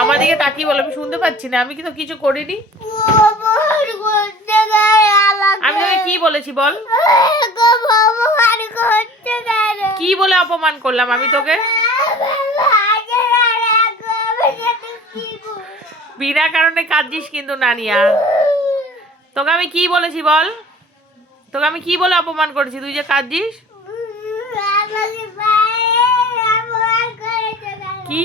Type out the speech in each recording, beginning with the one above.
আমার দিকে তাকিয়ে বলো, আমি শুনতে পাচ্ছি না, আমি কিন্তু কিছু করিনি। আমি তোকে কি বলেছি বল? কি বলে অপমান করলাম আমি তোকে? বিনা কারণে কাঁদছিস কিন্তু নানিয়া। তোকে আমি কি বলেছি বল? তোকে আমি কি বলে অপমান করেছি তুই যে কাঁদছিস? কি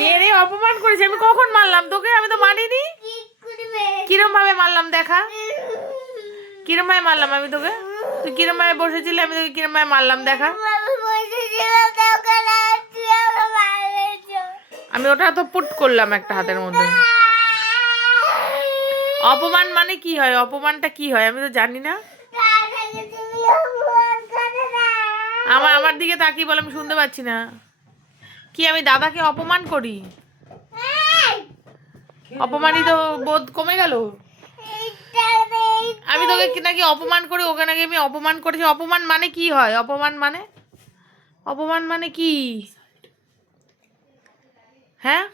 মেরে অপমান করেছি? আমি কখন মারলাম তোকে? আমি তো মারিনি। কিরম ভাবে মারলাম দেখা? কিরম ভাবে মারলাম আমি তোকে? তুই কিরম ভাবে বসেছিলি, আমি তোকে কিরম ভাবে মারলাম দেখা? আমি ওটা তো পুট করলাম একটা হাতের মধ্যে। অপমান মানে কি হয়? অপমানটা কি হয় আমি তো জানি না। আমার দিকে তাকিয়ে বল, আমি শুনতে পাচ্ছি না। কি আমি দাদাকে অপমান করি? অপমানিত বোধ কমে গেল? আমি তোকে নাকি অপমান করি, ওকে নাকি আমি অপমান করেছি। অপমান মানে কি হয়? অপমান মানে, অপমান মানে কি? হ্যাঁ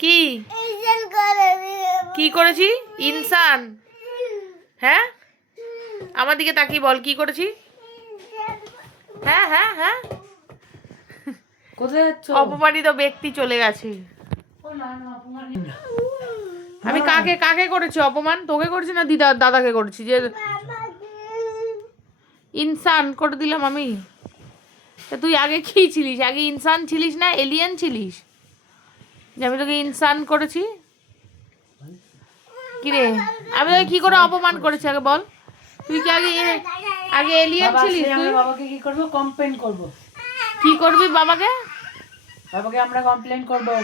কি কি করেছি? ইনসান? হ্যাঁ আমার দিকে তাকিয়ে বল কি করেছি? হ্যাঁ হ্যাঁ হ্যাঁ কোথায় যাচ্ছ? অপমানিত ব্যক্তি চলে গেছে। আমি কাকে কাকে করেছি অপমান? তোকে করেছি না দাদাকে করেছি? যে ইনসান করে দিলাম আমি? তা তুই আগে কি ছিলিস? আগে ইনসান ছিলিস না এলিয়েন ছিলিস? যে আমি তোকে ইনসান করেছি? কিরে আমি তোকে কি করে অপমান করেছি আগে বল? তুই কি আগে আগে এলিয়েন ছিলিস? তুই বাবাকে কি করবো? কমপ্লেন করবো। কি করবি বাবাকে? বাবাকে আমরা কমপ্লেন করবো।